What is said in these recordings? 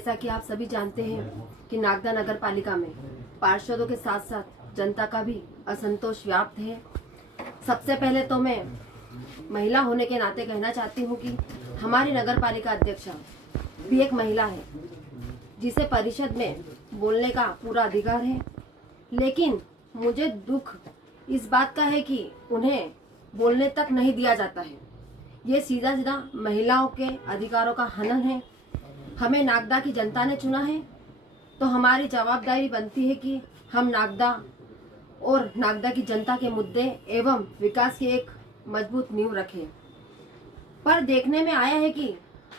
जैसा कि आप सभी जानते हैं कि नागदा नगर पालिका में पार्षदों के साथ साथ जनता का भी असंतोष व्याप्त है। सबसे पहले तो मैं महिला होने के नाते कहना चाहती हूँ कि हमारी नगर पालिका अध्यक्षा भी एक महिला है जिसे परिषद में बोलने का पूरा अधिकार है, लेकिन मुझे दुख इस बात का है कि उन्हें बोलने तक नहीं दिया जाता है। ये सीधा सीधा महिलाओं के अधिकारों का हनन है। हमें नागदा की जनता ने चुना है तो हमारी जवाबदारी बनती है कि हम नागदा और नागदा की जनता के मुद्दे एवं विकास की एक मजबूत नींव रखें। पर देखने में आया है कि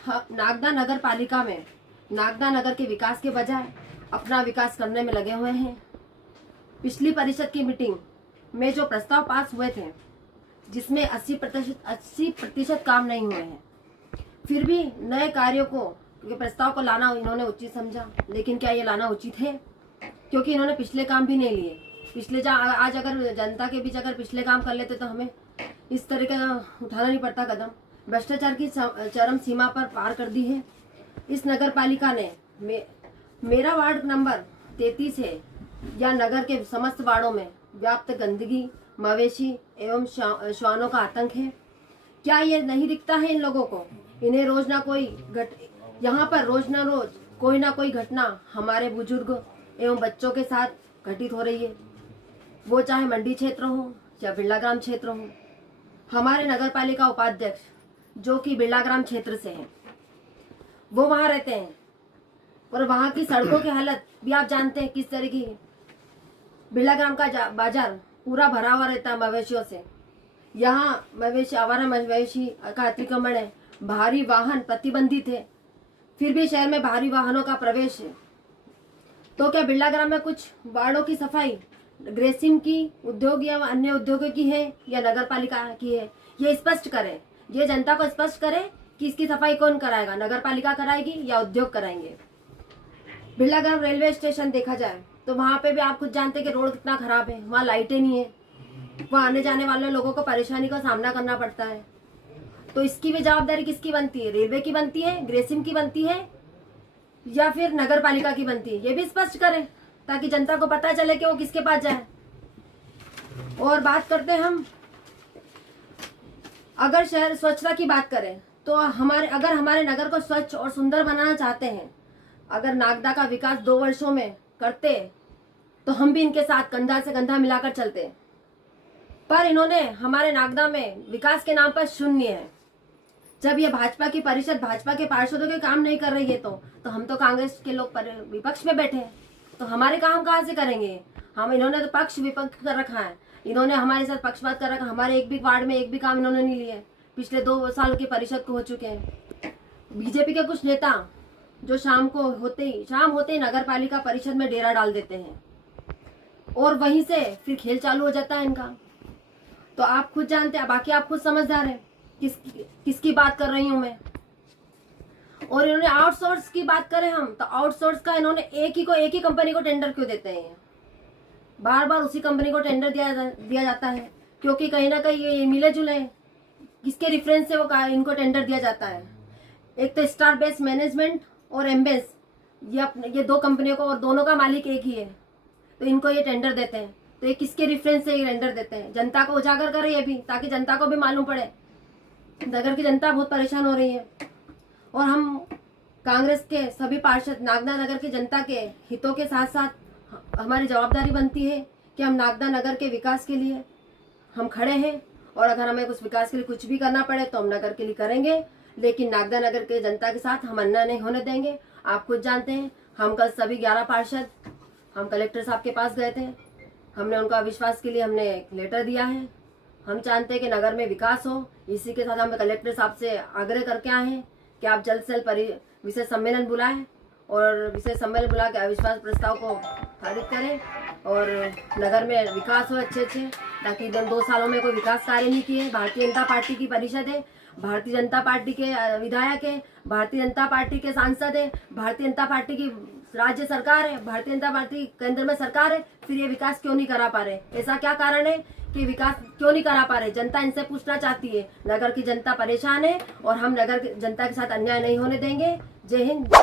नागदा नगर पालिका में नागदा नगर के विकास के बजाय अपना विकास करने में लगे हुए हैं। पिछली परिषद की मीटिंग में जो प्रस्ताव पास हुए थे जिसमें 80% काम नहीं हुए हैं, फिर भी नए कार्यों को प्रस्ताव को लाना इन्होंने उचित समझा। लेकिन क्या ये लाना उचित है? क्योंकि इन्होंने पिछले काम भी नहीं लिए। आज अगर जनता के बीच अगर पिछले काम कर लेते तो हमें इस तरह का उठाना नहीं पड़ता कदम। भ्रष्टाचार की चरम सीमा पर पार कर दी है इस नगर पालिका ने। मेरा वार्ड नंबर 33 है या नगर के समस्त वार्डों में व्याप्त गंदगी, मवेशी एवं श्वानों का आतंक है। क्या ये नहीं दिखता है इन लोगों को? इन्हें रोज ना रोज कोई ना कोई घटना हमारे बुजुर्ग एवं बच्चों के साथ घटित हो रही है, वो चाहे मंडी क्षेत्र हो या बिरलाग्राम क्षेत्र हो। हमारे नगर पालिका उपाध्यक्ष जो कि बिरलाग्राम क्षेत्र से हैं, वो वहाँ रहते हैं और वहाँ की सड़कों की हालत भी आप जानते हैं किस तरह की है। बिरलाग्राम का बाजार पूरा भरा हुआ रहता है मवेशियों से। यहाँ आवारा मवेशी का अतिक्रमण है, भारी वाहन प्रतिबंधित है, फिर भी शहर में भारी वाहनों का प्रवेश है। तो क्या बिरलाग्राम में कुछ वार्डों की सफाई ग्रेसिम की उद्योग या अन्य उद्योगों की है या नगर पालिका की है? ये स्पष्ट करें, ये जनता को स्पष्ट करें कि इसकी सफाई कौन कराएगा, नगर पालिका कराएगी या उद्योग कराएंगे। बिरलाग्राम रेलवे स्टेशन देखा जाए तो वहाँ पे भी आप खुद जानते हैं कि रोड कितना खराब है, वहाँ लाइटें नहीं है, वहाँ आने जाने वाले लोगों को परेशानी का सामना करना पड़ता है। तो इसकी भी जवाबदारी किसकी बनती है? रेलवे की बनती है, ग्रेसिम की बनती है या फिर नगर पालिका की बनती है? ये भी स्पष्ट करें ताकि जनता को पता चले कि वो किसके पास जाए। और बात करते हैं हम, अगर शहर स्वच्छता की बात करें तो अगर हमारे नगर को स्वच्छ और सुंदर बनाना चाहते हैं, अगर नागदा का विकास 2 वर्षों में करते तो हम भी इनके साथ कंधा से कंधा मिलाकर चलते। पर इन्होंने हमारे नागदा में विकास के नाम पर शून्य है। जब ये भाजपा की परिषद भाजपा के पार्षदों के काम नहीं कर रही है तो हम तो कांग्रेस के लोग विपक्ष में बैठे हैं, तो हमारे काम कहाँ से करेंगे? इन्होंने तो पक्ष विपक्ष कर रखा है, इन्होंने हमारे साथ पक्षपात कर रखा। हमारे एक भी वार्ड में एक भी काम इन्होंने नहीं लिए। पिछले 2 साल की परिषद को हो चुके हैं। बीजेपी के कुछ नेता जो शाम होते ही नगर पालिका परिषद में डेरा डाल देते हैं और वहीं से फिर खेल चालू हो जाता है इनका। तो आप खुद जानते हैं, बाकी आप खुद समझदार हैं किसकी बात कर रही हूं मैं। और इन्होंने आउटसोर्स की बात करें हम तो आउटसोर्स का इन्होंने एक ही कंपनी को टेंडर क्यों देते हैं? बार बार उसी कंपनी को टेंडर दिया जाता है क्योंकि कहीं ना कहीं ये मिले जुले किसके रेफरेंस से वो इनको टेंडर दिया जाता है। एक तो स्टार बेस मैनेजमेंट और एम्बेस, ये 2 कंपनियों को, और दोनों का मालिक एक ही है, तो इनको ये टेंडर देते हैं। तो ये किसके रेफरेंस से ये टेंडर देते हैं? जनता को उजागर करे ये भी, ताकि जनता को भी मालूम पड़े। नगर की जनता बहुत परेशान हो रही है और हम कांग्रेस के सभी पार्षद नागदा नगर की जनता के हितों के साथ साथ हमारी जवाबदारी बनती है कि हम नागदा नगर के विकास के लिए हम खड़े हैं। और अगर हमें कुछ विकास के लिए कुछ भी करना पड़े तो हम नगर के लिए करेंगे, लेकिन नागदा नगर के जनता के साथ हम अन्याय नहीं होने देंगे। आप खुद जानते हैं, हम कल सभी 11 पार्षद हम कलेक्टर साहब के पास गए थे। हमने उनका विश्वास के लिए हमने एक लेटर दिया है। हम चाहते हैं कि नगर में विकास हो। इसी के साथ हम कलेक्टर साहब से आग्रह करके आए हैं कि आप जल्द से जल्द विशेष सम्मेलन बुलाएं और विशेष सम्मेलन बुला के अविश्वास प्रस्ताव को पारित करें और नगर में विकास हो अच्छे, ताकि 2 सालों में कोई विकास कार्य नहीं किए। भारतीय जनता पार्टी की परिषद है, भारतीय जनता पार्टी के विधायक है, भारतीय जनता पार्टी के सांसद है, भारतीय जनता पार्टी की राज्य सरकार है, भारतीय जनता पार्टी केंद्र में सरकार है, फिर ये विकास क्यों नहीं करा पा रहे? ऐसा क्या कारण है कि विकास क्यों नहीं करा पा रहे? जनता इनसे पूछना चाहती है। नगर की जनता परेशान है और हम नगर की जनता के साथ अन्याय नहीं होने देंगे। जय हिंद।